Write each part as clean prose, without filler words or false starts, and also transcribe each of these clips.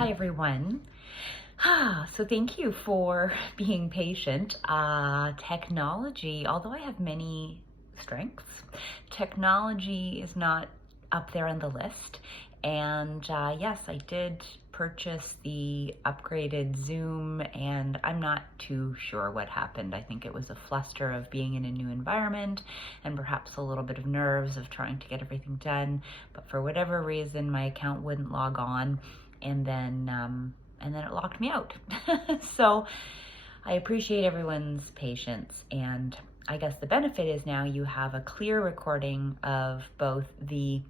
Hi, everyone. So thank you for being patient. Technology, although I have many strengths, technology is not up there on the list. And yes, I did purchase the upgraded Zoom, and I'm not too sure what happened. I think it was a fluster of being in a new environment and perhaps a little bit of nerves of trying to get everything done. But for whatever reason, my account wouldn't log on, and then it locked me out. So I appreciate everyone's patience, and I guess the benefit is now you have a clear recording of both the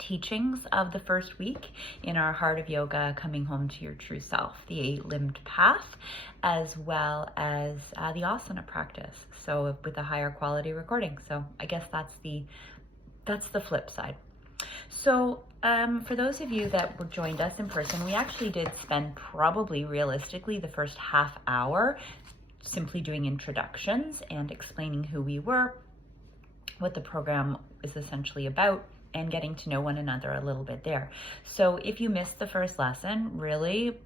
teachings of the first week in our Heart of Yoga, Coming Home to Your True Self, the 8-limbed path, as well as the asana practice. So with a higher quality recording. So I guess that's the flip side. So for those of you that joined us in person, we actually did spend probably realistically the first half hour simply doing introductions and explaining who we were, what the program is essentially about, and getting to know one another a little bit there. So if you missed the first lesson, really,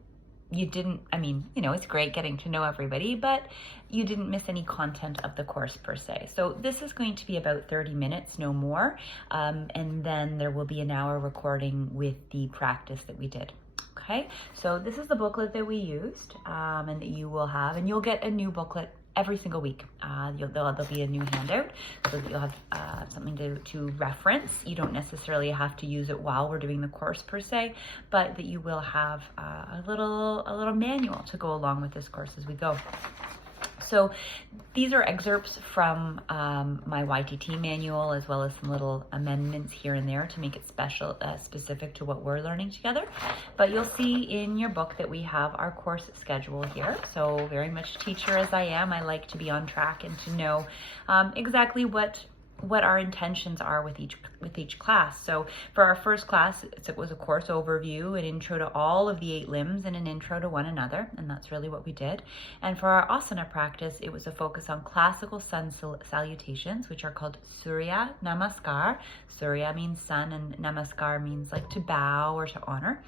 you didn't, it's great getting to know everybody, but you didn't miss any content of the course per se. So this is going to be about 30 minutes, no more. And then there will be an hour recording with the practice that we did. Okay, so this is the booklet that we used and that you will have, and you'll get a new booklet every single week. There'll be a new handout so that you'll have something to reference. You don't necessarily have to use it while we're doing the course per se, but that you will have a little manual to go along with this course as we go. So these are excerpts from my YTT manual, as well as some little amendments here and there to make it specific to what we're learning together. But you'll see in your book that we have our course schedule here. So very much teacher as I am, I like to be on track and to know exactly what our intentions are with each class. So for our first class, it was a course overview, an intro to all of the 8 limbs, and an intro to one another, and that's really what we did. And for our asana practice, it was a focus on classical sun salutations, which are called Surya Namaskar. Surya means sun, and Namaskar means like to bow or to honor.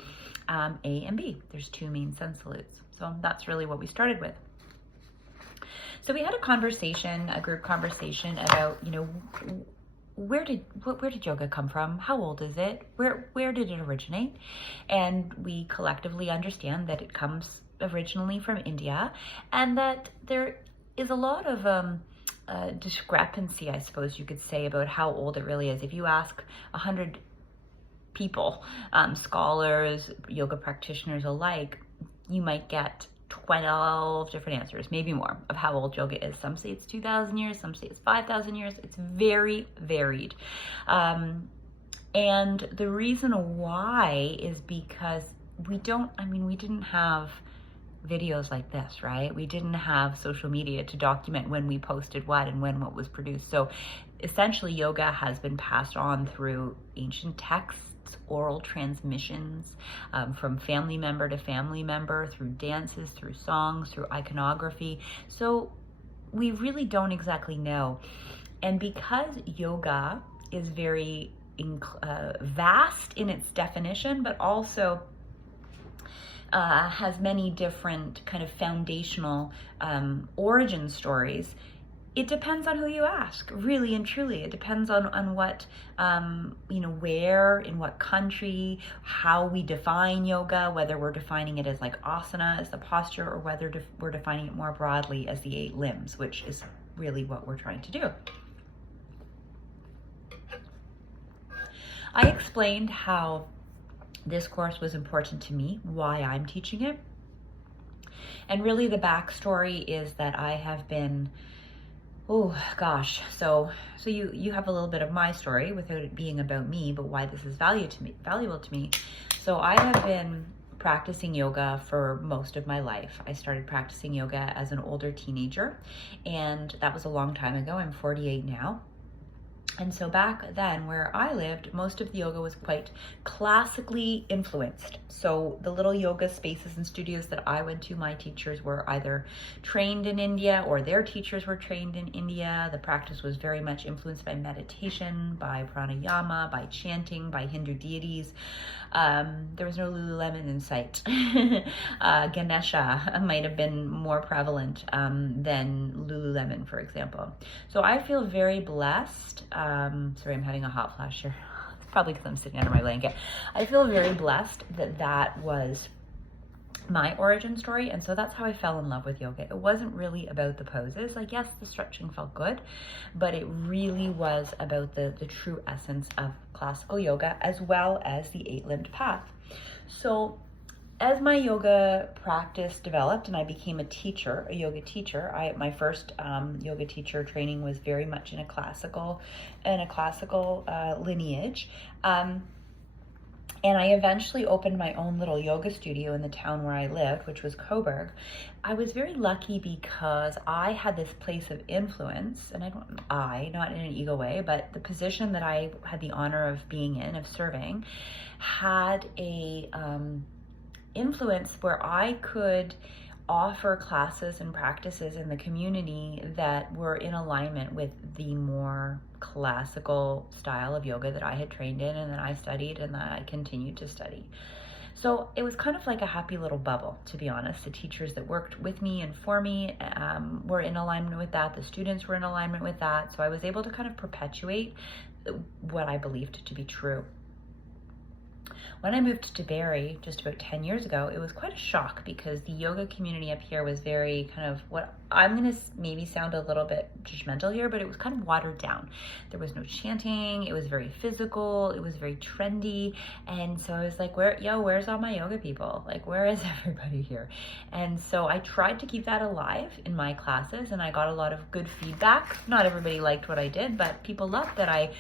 A and B, there's 2 main sun salutes. So that's really what we started with. So we had a group conversation about, where did yoga come from? How old is it? Where did it originate? And we collectively understand that it comes originally from India, and that there is a lot of discrepancy, I suppose you could say, about how old it really is. If you ask 100 people, scholars, yoga practitioners alike, you might get 12 different answers, maybe more, of how old yoga is. Some say it's 2,000 years, some say it's 5,000 years. It's very varied. And the reason why is because we didn't have videos like this, right? We didn't have social media to document when we posted what and when what was produced. So essentially yoga has been passed on through ancient texts, oral transmissions, from family member to family member, through dances, through songs, through iconography. So we really don't exactly know. And because yoga is very vast in its definition, but also has many different kind of foundational origin stories, it depends on who you ask, really and truly. It depends on what, where, in what country, how we define yoga, whether we're defining it as like asana, as the posture, or whether we're defining it more broadly as the 8 limbs, which is really what we're trying to do. I explained how this course was important to me, why I'm teaching it. And really the backstory is that I have been, so you have a little bit of my story without it being about me, but why this is valuable to me. So I have been practicing yoga for most of my life. I started practicing yoga as an older teenager, and that was a long time ago. I'm 48 now. And so back then where I lived, most of the yoga was quite classically influenced. So the little yoga spaces and studios that I went to, my teachers were either trained in India or their teachers were trained in India. The practice was very much influenced by meditation, by pranayama, by chanting, by Hindu deities. There was no Lululemon in sight. Ganesha might have been more prevalent than Lululemon, for example. So I feel very blessed. Sorry, I'm having a hot flash here. It's probably because I'm sitting under my blanket. I feel very blessed that that was my origin story, and so that's how I fell in love with yoga. It wasn't really about the poses. Like, yes, the stretching felt good, but it really was about the true essence of classical yoga, as well as the 8-limbed path. So as my yoga practice developed and I became a teacher, a yoga teacher, my first yoga teacher training was very much in a classical lineage. And I eventually opened my own little yoga studio in the town where I lived, which was Coburg. I was very lucky because I had this place of influence, and not in an ego way, but the position that I had the honor of being in, of serving, had a influence where I could offer classes and practices in the community that were in alignment with the more classical style of yoga that I had trained in and that I studied and that I continued to study. So it was kind of like a happy little bubble, to be honest. The teachers that worked with me and for me were in alignment with that. The students were in alignment with that. So I was able to kind of perpetuate what I believed to be true. When I moved to Barrie just about 10 years ago, it was quite a shock because the yoga community up here was very kind of, what I'm going to maybe sound a little bit judgmental here, but it was kind of watered down. There was no chanting. It was very physical. It was very trendy. And so I was like, where's all my yoga people? Like, where is everybody here? And so I tried to keep that alive in my classes, and I got a lot of good feedback. Not everybody liked what I did, but people loved that I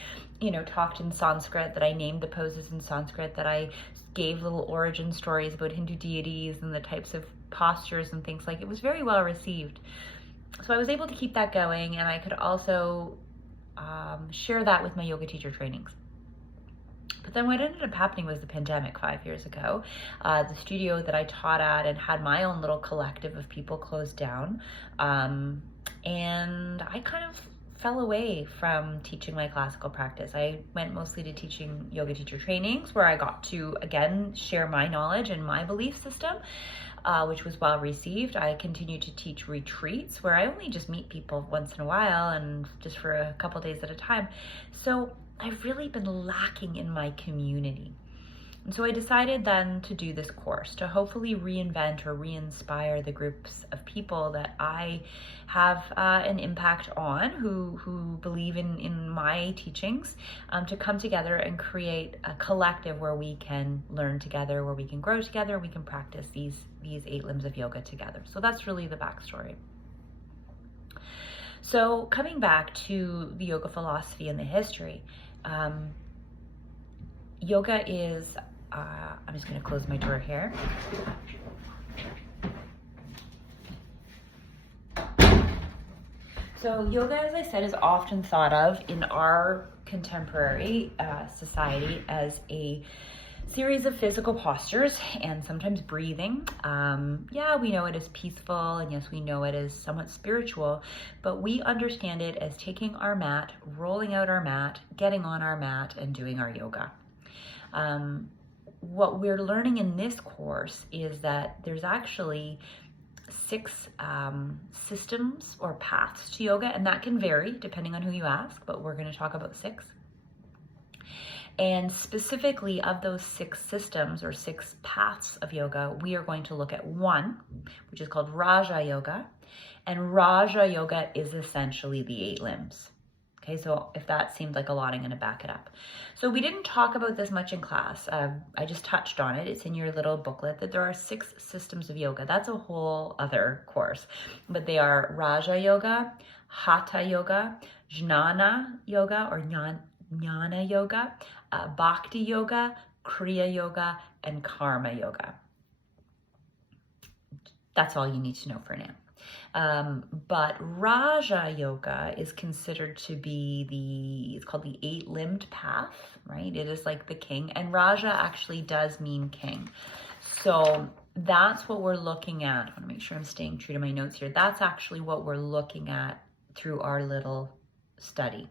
talked in Sanskrit, that I named the poses in Sanskrit, that I gave little origin stories about Hindu deities and the types of postures and things. Like, it was very well received. So I was able to keep that going, and I could also share that with my yoga teacher trainings. But then what ended up happening was the pandemic 5 years ago. The studio that I taught at and had my own little collective of people closed down. And I kind of fell away from teaching my classical practice. I went mostly to teaching yoga teacher trainings, where I got to, again, share my knowledge and my belief system, which was well received. I continued to teach retreats, where I only just meet people once in a while and just for a couple days at a time. So I've really been lacking in my community. And so I decided then to do this course to hopefully reinvent or re-inspire the groups of people that I have an impact on, who believe in my teachings, to come together and create a collective where we can learn together, where we can grow together, we can practice these 8 limbs of yoga together. So that's really the backstory. So coming back to the yoga philosophy and the history, yoga is, I'm just going to close my door here. So yoga, as I said, is often thought of in our contemporary society as a series of physical postures and sometimes breathing. Yeah, we know it as peaceful, and yes, we know it as somewhat spiritual, but we understand it as taking our mat, rolling out our mat, getting on our mat, and doing our yoga. What we're learning in this course is that there's actually 6 systems or paths to yoga, and that can vary depending on who you ask, but we're going to talk about 6. And specifically, of those 6 systems or 6 paths of yoga, we are going to look at one, which is called Raja Yoga. And Raja Yoga is essentially the 8 limbs. Okay, so if that seemed like a lot, I'm going to back it up. So we didn't talk about this much in class. I just touched on it. It's in your little booklet that there are 6 systems of yoga. That's a whole other course. But they are Raja Yoga, Hatha Yoga, Jnana Yoga or Jnana Yoga, Bhakti Yoga, Kriya Yoga, and Karma Yoga. That's all you need to know for now. But Raja Yoga is considered to be it's called the eight-limbed path, right? It is like the king, and Raja actually does mean king. So that's what we're looking at. I want to make sure I'm staying true to my notes here. That's actually what we're looking at through our little study.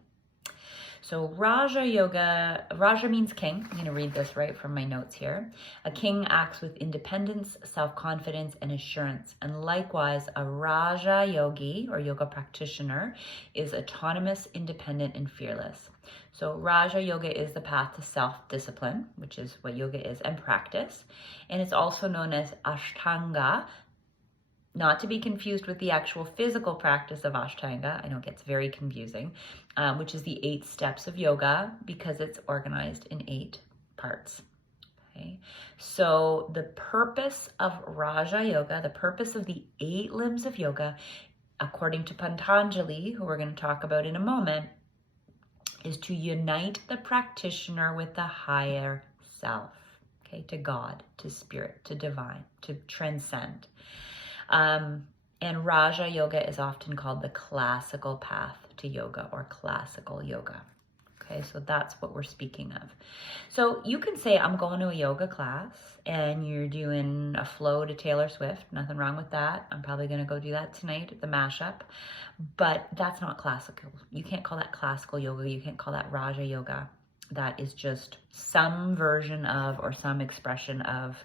So Raja Yoga, Raja means king. I'm going to read this right from my notes here. A king acts with independence, self-confidence, and assurance. And likewise, a Raja Yogi or yoga practitioner is autonomous, independent, and fearless. So Raja Yoga is the path to self-discipline, which is what yoga is, and practice. And it's also known as Ashtanga, not to be confused with the actual physical practice of Ashtanga. I know it gets very confusing, which is the 8 steps of yoga because it's organized in 8 parts. Okay, so the purpose of Raja Yoga, the purpose of the 8 limbs of yoga, according to Patanjali, who we're going to talk about in a moment, is to unite the practitioner with the higher self, okay, to God, to spirit, to divine, to transcend. And Raja Yoga is often called the classical path to yoga or classical yoga. Okay, so that's what we're speaking of. So you can say, I'm going to a yoga class and you're doing a flow to Taylor Swift. Nothing wrong with that. I'm probably going to go do that tonight at the mashup. But that's not classical. You can't call that classical yoga. You can't call that Raja Yoga. That is just some version of or some expression of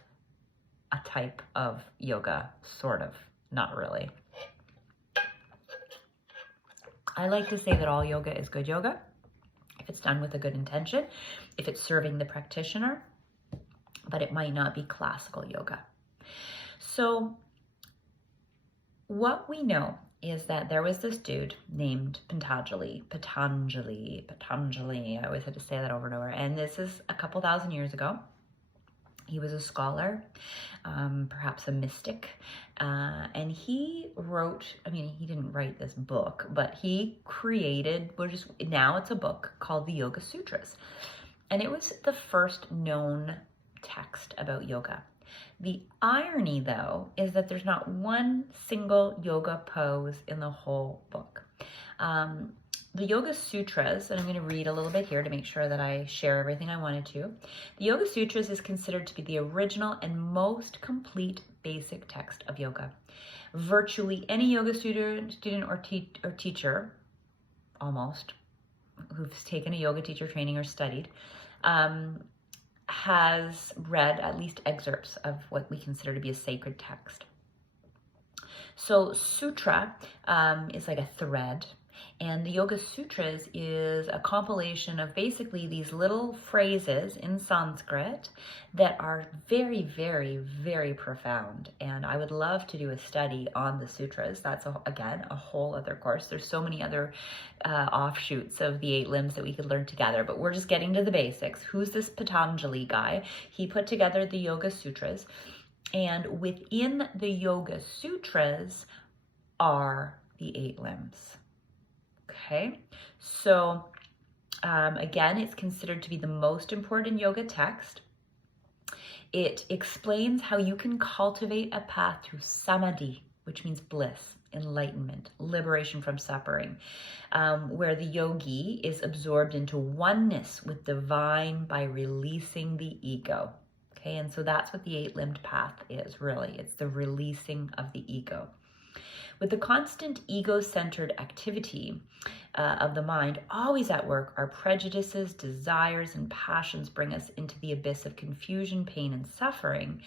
a type of yoga, sort of, not really. I like to say that all yoga is good yoga if it's done with a good intention, if it's serving the practitioner, but it might not be classical yoga. So what we know is that there was this dude named Patanjali. I always had to say that over and over. And this is a couple thousand years ago. He was a scholar, perhaps a mystic, and he wrote, he didn't write this book, but he created, now it's a book called the Yoga Sutras. And it was the first known text about yoga. The irony, though, is that there's not one single yoga pose in the whole book. The Yoga Sutras, and I'm going to read a little bit here to make sure that I share everything I wanted to. The Yoga Sutras is considered to be the original and most complete basic text of yoga. Virtually any yoga student or teacher, almost, who's taken a yoga teacher training or studied, has read at least excerpts of what we consider to be a sacred text. So sutra is like a thread. And the Yoga Sutras is a compilation of basically these little phrases in Sanskrit that are very, very, very profound. And I would love to do a study on the sutras. That's, again, a whole other course. There's so many other offshoots of the 8 limbs that we could learn together, but we're just getting to the basics. Who's this Patanjali guy? He put together the Yoga Sutras. And within the Yoga Sutras are the 8 limbs. Okay, so again, it's considered to be the most important yoga text. It explains how you can cultivate a path to samadhi, which means bliss, enlightenment, liberation from suffering, where the yogi is absorbed into oneness with divine by releasing the ego. Okay, and so that's what the 8-limbed path is, really. It's the releasing of the ego. With the constant ego-centered activity of the mind always at work, our prejudices, desires, and passions bring us into the abyss of confusion, pain, and suffering.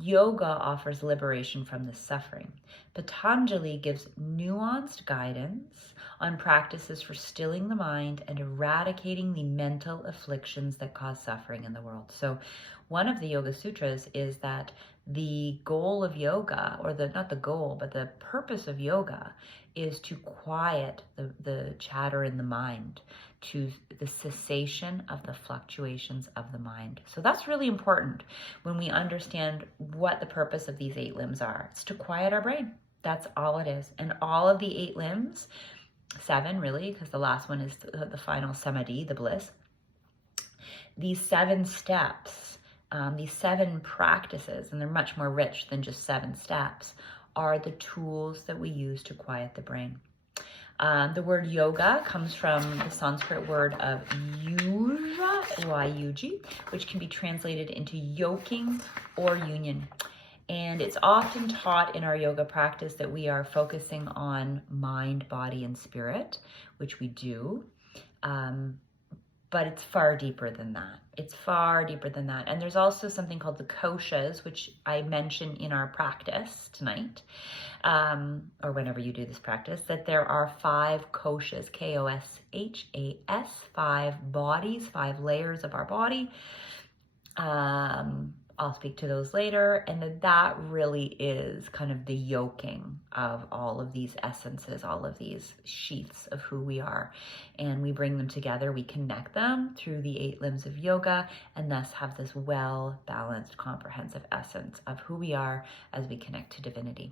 Yoga offers liberation from this suffering. Patanjali gives nuanced guidance on practices for stilling the mind and eradicating the mental afflictions that cause suffering in the world. So one of the Yoga Sutras is that the goal of yoga, or not the goal, but the purpose of yoga is to quiet the chatter in the mind, to the cessation of the fluctuations of the mind. So that's really important when we understand what the purpose of these 8 limbs are. It's to quiet our brain. That's all it is. And all of the 8 limbs, 7 really, because the last one is the final samadhi, the bliss. These 7 steps, these 7 practices, and they're much more rich than just 7 steps, are the tools that we use to quiet the brain. The word yoga comes from the Sanskrit word of yuja, Y-U-G, which can be translated into yoking or union. And it's often taught in our yoga practice that we are focusing on mind, body, and spirit, which we do. But it's far deeper than that. It's far deeper than that. And there's also something called the koshas, which I mention in our practice tonight, or whenever you do this practice, that there are 5 koshas, Koshas, 5 bodies, 5 layers of our body. I'll speak to those later, and that really is kind of the yoking of all of these essences, all of these sheaths of who we are, and we bring them together, we connect them through the 8 limbs of yoga, and thus have this well-balanced, comprehensive essence of who we are as we connect to divinity.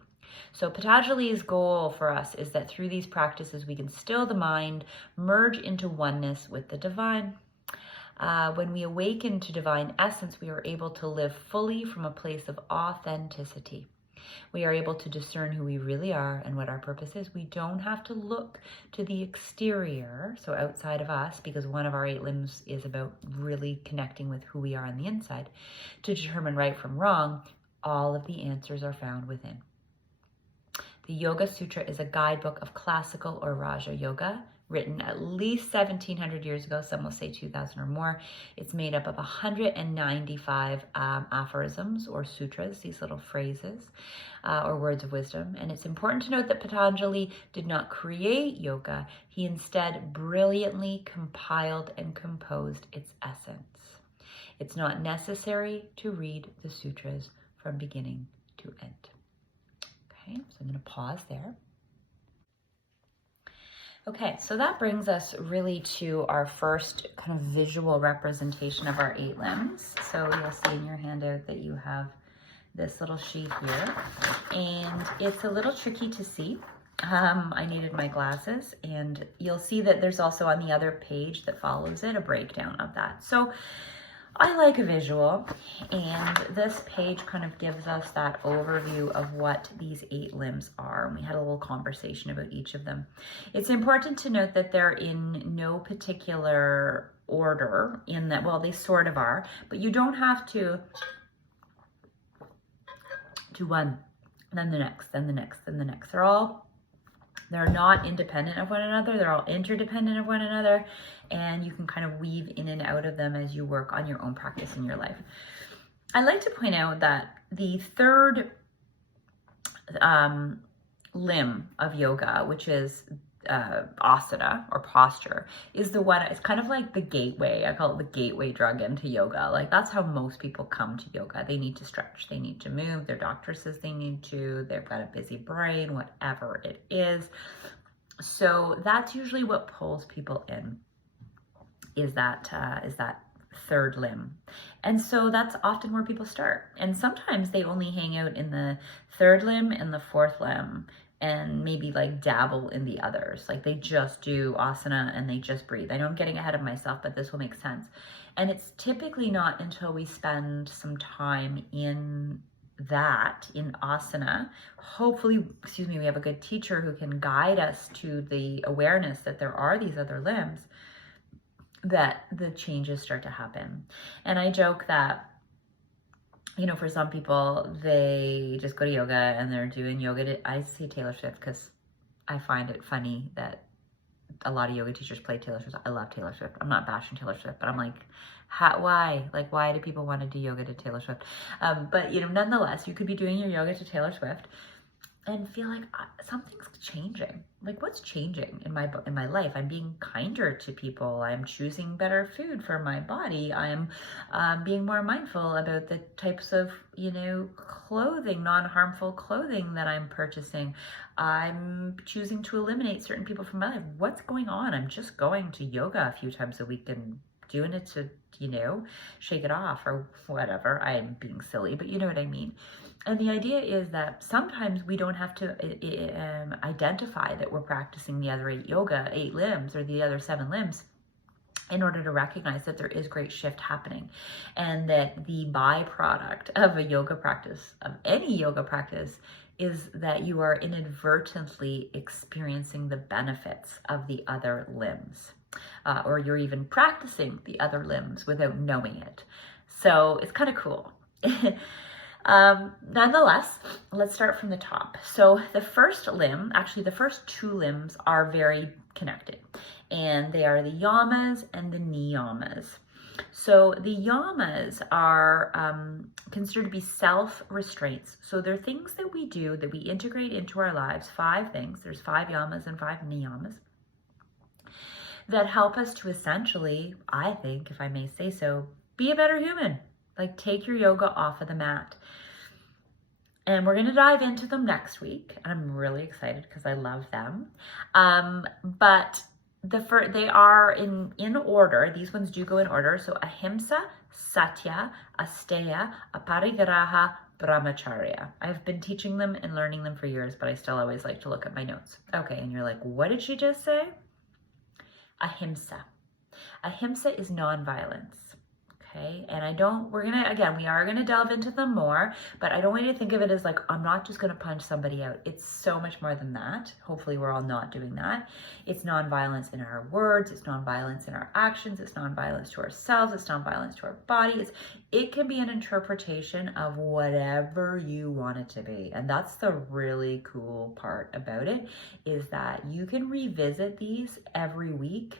So Patanjali's goal for us is that through these practices, we can still the mind, merge into oneness with the divine. When we awaken to divine essence, we are able to live fully from a place of authenticity. We are able to discern who we really are and what our purpose is. We don't have to look to the exterior, so outside of us, because one of our 8 limbs is about really connecting with who we are on the inside, to determine right from wrong. All of the answers are found within. The Yoga Sutra is a guidebook of classical or Raja Yoga, written at least 1700 years ago, some will say 2000 or more. It's made up of 195 aphorisms or sutras, these little phrases or words of wisdom. And it's important to note that Patanjali did not create yoga. He instead brilliantly compiled and composed its essence. It's not necessary to read the sutras from beginning to end. Okay, so I'm going to pause there. Okay, so that brings us really to our first kind of visual representation of our 8 limbs. So you'll see in your handout that you have this little sheet here, and it's a little tricky to see. I needed my glasses, and you'll see that there's also on the other page that follows it a breakdown of that. So I like a visual, and this page kind of gives us that overview of what these 8 limbs are. And we had a little conversation about each of them. It's important to note that they're in no particular order in that, well, they sort of are, but you don't have to do one, then the next, then the next, then the next. They're not independent of one another. They're all interdependent of one another. And you can kind of weave in and out of them as you work on your own practice in your life. I like to point out that the 3rd limb of yoga, which is asana or posture, is the one, it's kind of like the gateway. I call it the gateway drug into yoga. Like that's how most people come to yoga. They need to stretch, they need to move, their doctor says they need to, they've got a busy brain, whatever it is. So that's usually what pulls people in, is that 3rd limb. And so that's often where people start. And sometimes they only hang out in the 3rd limb and the 4th limb, and maybe like dabble in the others. Like they just do asana and they just breathe. I know I'm getting ahead of myself, but this will make sense. And it's typically not until we spend some time in asana, hopefully, we have a good teacher who can guide us to the awareness that there are these other limbs, that the changes start to happen. And I joke that, you know, for some people, they just go to yoga and they're doing yoga. I say Taylor Swift because I find it funny that a lot of yoga teachers play Taylor Swift. I love Taylor Swift. I'm not bashing Taylor Swift, but I'm like, why? Like, why do people want to do yoga to Taylor Swift? But, you know, nonetheless, you could be doing your yoga to Taylor Swift and feel like something's changing. Like, what's changing in my life? I'm being kinder to people. I'm choosing better food for my body. I'm being more mindful about the types of, you know, clothing, non-harmful clothing that I'm purchasing. I'm choosing to eliminate certain people from my life. What's going on? I'm just going to yoga a few times a week and doing it to, you know, shake it off or whatever. I'm being silly, but you know what I mean. And the idea is that sometimes we don't have to identify that we're practicing the other 8 limbs or the other 7 limbs in order to recognize that there is great shift happening, and that the byproduct of a yoga practice, of any yoga practice, is that you are inadvertently experiencing the benefits of the other limbs, or you're even practicing the other limbs without knowing it. So it's kind of cool. Nonetheless, let's start from the top. So the first limb, actually the first two limbs are very connected, and they are the yamas and the niyamas. So the yamas are considered to be self-restraints. So they're things that we do that we integrate into our lives, 5 things. There's 5 yamas and 5 niyamas that help us to essentially, I think, if I may say so, be a better human. Like, take your yoga off of the mat. And we're going to dive into them next week. I'm really excited because I love them. But they are in order. These ones do go in order. So ahimsa, satya, asteya, aparigraha, brahmacharya. I've been teaching them and learning them for years, but I still always like to look at my notes. Okay, and you're like, what did she just say? Ahimsa. Ahimsa is nonviolence. Okay, and we are gonna delve into them more, but I don't want you to think of it as like, I'm not just gonna punch somebody out. It's so much more than that. Hopefully we're all not doing that. It's nonviolence in our words, it's nonviolence in our actions, it's nonviolence to ourselves, it's nonviolence to our body. It can be an interpretation of whatever you want it to be. And that's the really cool part about it, is that you can revisit these every week.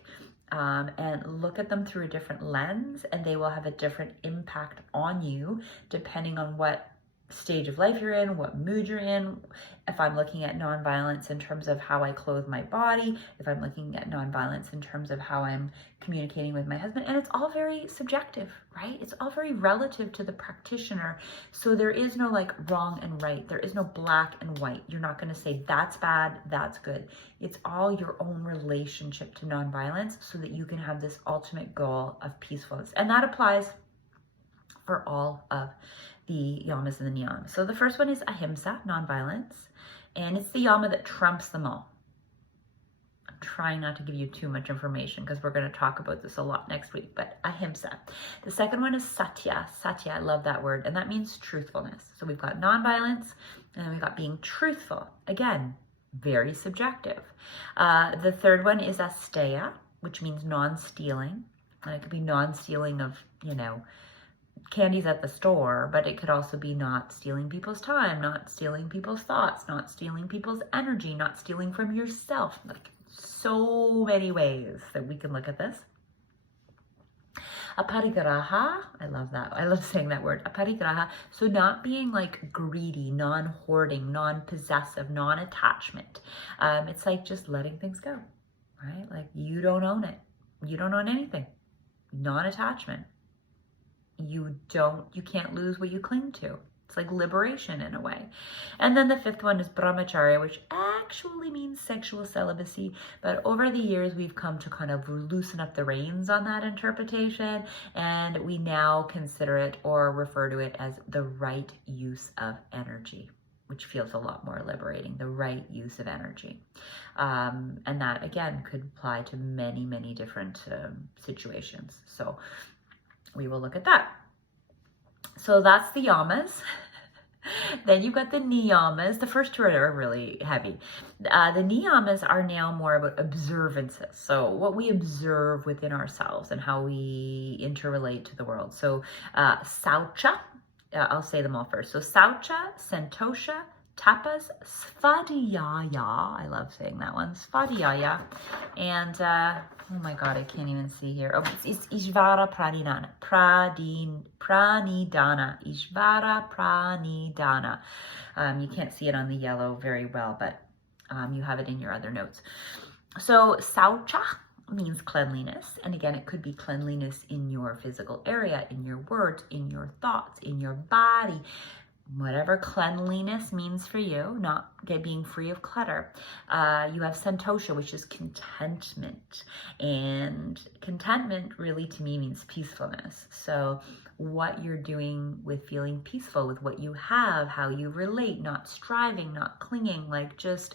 And look at them through a different lens, and they will have a different impact on you depending on what stage of life you're in, what mood you're in. If I'm looking at nonviolence in terms of how I clothe my body, if I'm looking at nonviolence in terms of how I'm communicating with my husband, and it's all very subjective, right? It's all very relative to the practitioner. So there is no like wrong and right. There is no black and white. You're not going to say that's bad, that's good. It's all your own relationship to nonviolence so that you can have this ultimate goal of peacefulness. And that applies for all of the yamas and the niyamas. So the first one is ahimsa, nonviolence, and it's the yama that trumps them all. I'm trying not to give you too much information because we're going to talk about this a lot next week, but ahimsa. The second one is satya. Satya, I love that word, and that means truthfulness. So we've got nonviolence, and then we've got being truthful. Again, very subjective. The third one is asteya, which means non-stealing. And it could be non-stealing of, candies at the store, but it could also be not stealing people's time, not stealing people's thoughts, not stealing people's energy, not stealing from yourself. Like, so many ways that we can look at this. Aparigraha, I love that. I love saying that word, aparigraha. So not being like greedy, non-hoarding, non-possessive, non-attachment. It's like just letting things go, right? Like, you don't own it. You don't own anything. Non-attachment. You can't lose what you cling to. It's like liberation in a way. And then the fifth one is brahmacharya, which actually means sexual celibacy. But over the years, we've come to kind of loosen up the reins on that interpretation. And we now consider it or refer to it as the right use of energy, which feels a lot more liberating, the right use of energy. And that, again, could apply to many, many different situations. So we will look at that. So that's the yamas. Then you've got the niyamas. The first two are really heavy. The niyamas are now more about observances. So what we observe within ourselves and how we interrelate to the world. So saucha, I'll say them all first. So saucha, santosha, tapas, svadhyaya. I love saying that one. Svadhyaya. And, oh my God, I can't even see here. Oh, it's Ishvara Pranidhana. Pranidhana. Ishvara Pranidhana. You can't see it on the yellow very well, but you have it in your other notes. So saucha means cleanliness. And again, it could be cleanliness in your physical area, in your words, in your thoughts, in your body. Whatever cleanliness means for you, not being free of clutter. You have santosha, which is contentment. And contentment really to me means peacefulness. So what you're doing with feeling peaceful with what you have, how you relate, not striving, not clinging, like just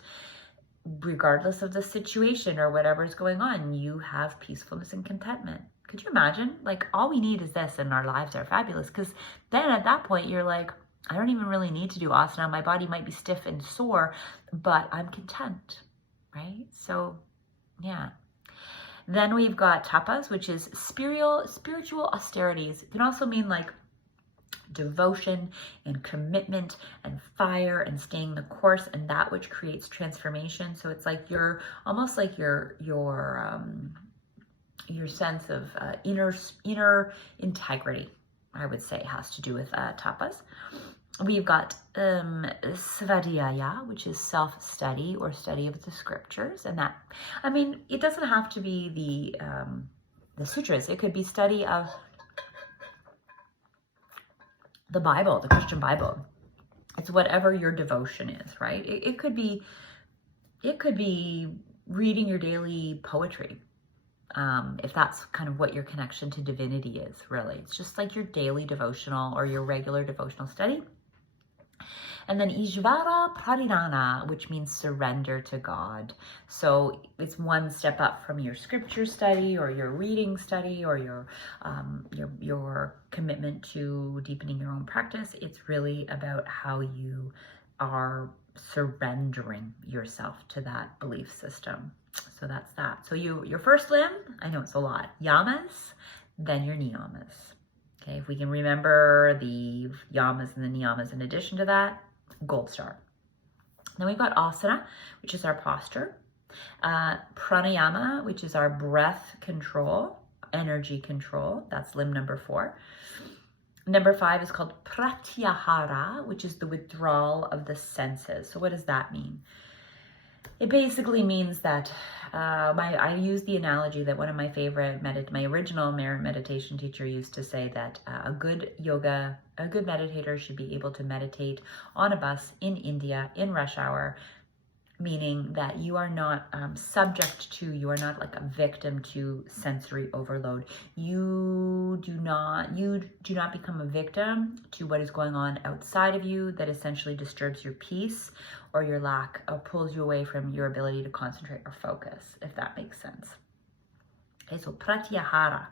regardless of the situation or whatever's going on, you have peacefulness and contentment. Could you imagine? Like, all we need is this and our lives are fabulous. Because then at that point, you're like, I don't even really need to do asana. My body might be stiff and sore, but I'm content, right? So yeah. Then we've got tapas, which is spiritual austerities. It can also mean like devotion and commitment and fire and staying the course and that which creates transformation. So it's like you're almost like your sense of inner integrity, I would say, has to do with tapas. We've got svadhyaya, which is self-study or study of the scriptures, and that, I mean, it doesn't have to be the sutras. It could be study of the Bible, the Christian Bible. It's whatever your devotion is, right? It could be reading your daily poetry. If that's kind of what your connection to divinity is, really. It's just like your daily devotional or your regular devotional study. And then Ishvara Pranidhana, which means surrender to God. So it's one step up from your scripture study or your reading study or your commitment to deepening your own practice. It's really about how you are surrendering yourself to that belief system. So that's that. So your first limb, I know it's a lot, yamas, then your niyamas. Okay, if we can remember the yamas and the niyamas in addition to that, gold star. Then we've got asana, which is our posture. Pranayama, which is our breath control, energy control. That's limb number 4. Number 5 is called pratyahara, which is the withdrawal of the senses. So what does that mean? It basically means that I use the analogy that one of my favorite, my original meditation teacher used to say that a good meditator should be able to meditate on a bus in India in rush hour, meaning that you are not you are not like a victim to sensory overload. You do not become a victim to what is going on outside of you that essentially disturbs your peace or your lack or pulls you away from your ability to concentrate or focus, if that makes sense. Okay, so pratyahara,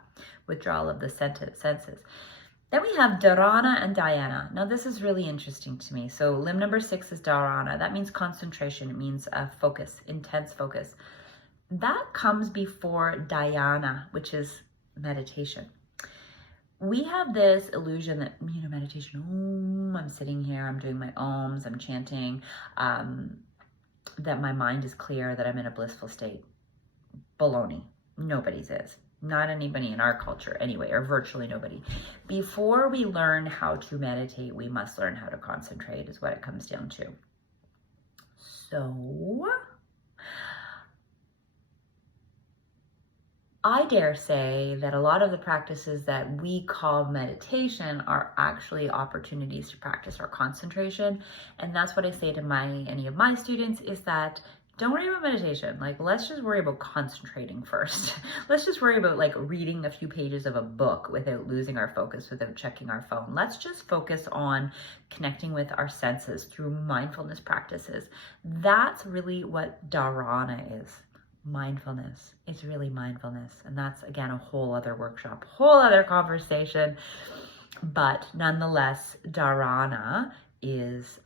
withdrawal of the senses. Then we have dharana and dhyana. Now this is really interesting to me. So limb number 6 is dharana. That means concentration. It means focus, intense focus. That comes before dhyana, which is meditation. We have this illusion that, meditation, I'm sitting here, I'm doing my ohms, I'm chanting, that my mind is clear, that I'm in a blissful state. Baloney. Nobody's is. Not anybody in our culture anyway, or virtually nobody. Before we learn how to meditate, we must learn how to concentrate, is what it comes down to. So I dare say that a lot of the practices that we call meditation are actually opportunities to practice our concentration. And that's what I say to any of my students is that don't worry about meditation. Like, let's just worry about concentrating first. Let's just worry about like reading a few pages of a book without losing our focus, without checking our phone. Let's just focus on connecting with our senses through mindfulness practices. That's really what dharana is. Mindfulness. It's really mindfulness. And that's, again, a whole other workshop, whole other conversation. But nonetheless, dharana is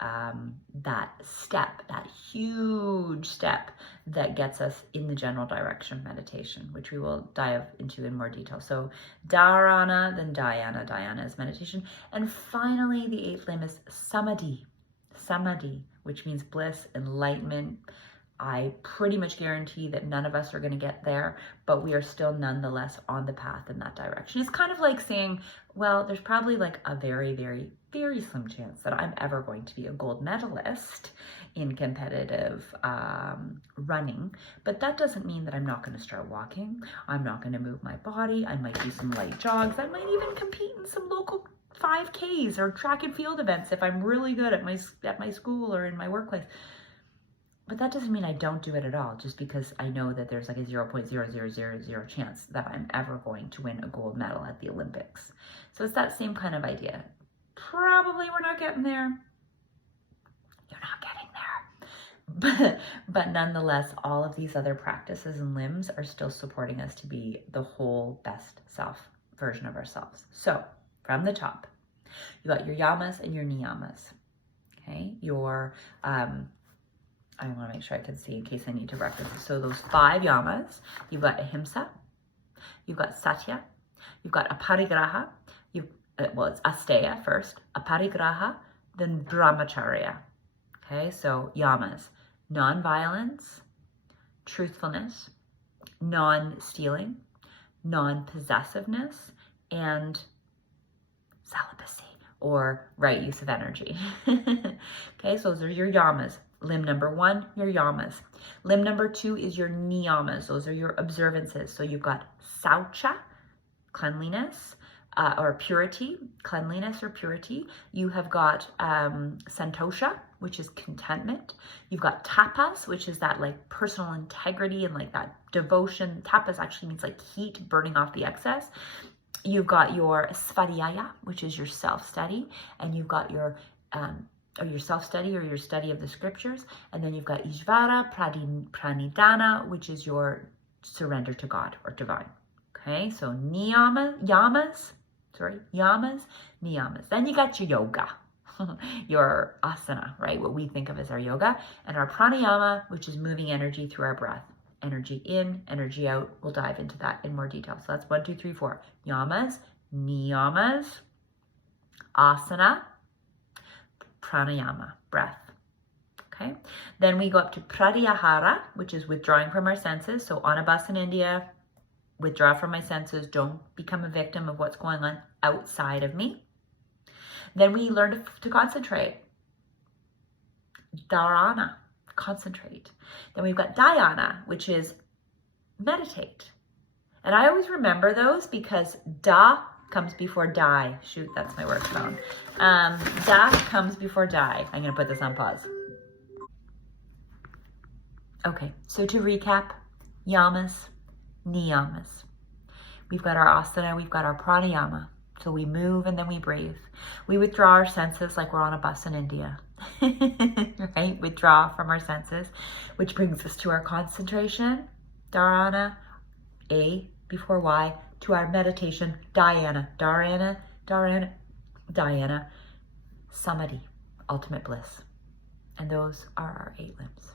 that step, that huge step that gets us in the general direction of meditation, which we will dive into in more detail. So dharana, then dhyana. Dhyana is meditation. And finally, the 8th limb is samadhi. Samadhi, which means bliss, enlightenment. I pretty much guarantee that none of us are going to get there, but we are still nonetheless on the path in that direction. It's kind of like saying, well, there's probably like a very, very, very slim chance that I'm ever going to be a gold medalist in competitive running, but that doesn't mean that I'm not going to start walking. I'm not going to move my body. I might do some light jogs. I might even compete in some local 5Ks or track and field events if I'm really good at my school or in my workplace. But that doesn't mean I don't do it at all, just because I know that there's like a 0.0000 chance that I'm ever going to win a gold medal at the Olympics. So it's that same kind of idea. Probably we're not getting there. You're not getting there. But nonetheless, all of these other practices and limbs are still supporting us to be the whole best self version of ourselves. So from the top, You got your yamas and your niyamas. Okay, I want to make sure I can see in case I need to reference this. So those 5 yamas, you've got ahimsa, you've got satya, you've got aparigraha, it's asteya first, aparigraha, then brahmacharya. Okay, so yamas, non-violence, truthfulness, non-stealing, non-possessiveness, and celibacy, or right use of energy. Okay, so those are your yamas. Limb number 1, your yamas. Limb number 2 is your niyamas. Those are your observances. So you've got saucha, cleanliness, or purity, cleanliness or purity. You have got santosha, which is contentment. You've got tapas, which is that like personal integrity and like that devotion. Tapas actually means like heat, burning off the excess. You've got your svadhyaya, which is your self-study, and you've got your self-study or your study of the scriptures, and then you've got Ishvara, Pranidhana, which is your surrender to God or divine. Okay, so yamas, niyamas. Then you got your yoga, your asana, right? What we think of as our yoga, and our pranayama, which is moving energy through our breath. Energy in, energy out. We'll dive into that in more detail. So that's 1, 2, 3, 4. Yamas, niyamas, asana, pranayama, breath. Okay. Then we go up to pratyahara, which is withdrawing from our senses. So on a bus in India, withdraw from my senses. Don't become a victim of what's going on outside of me. Then we learn to concentrate. Dharana, concentrate. Then we've got dhyana, which is meditate. And I always remember those because da comes before die. Shoot, that's my work phone. Da comes before die. I'm going to put this on pause. Okay, so to recap, yamas, niyamas. We've got our asana, we've got our pranayama. So we move and then we breathe. We withdraw our senses like we're on a bus in India, right? Withdraw from our senses, which brings us to our concentration, dharana, A before Y, to our meditation, dhyana, dhyana, samadhi, ultimate bliss. And those are our 8 limbs.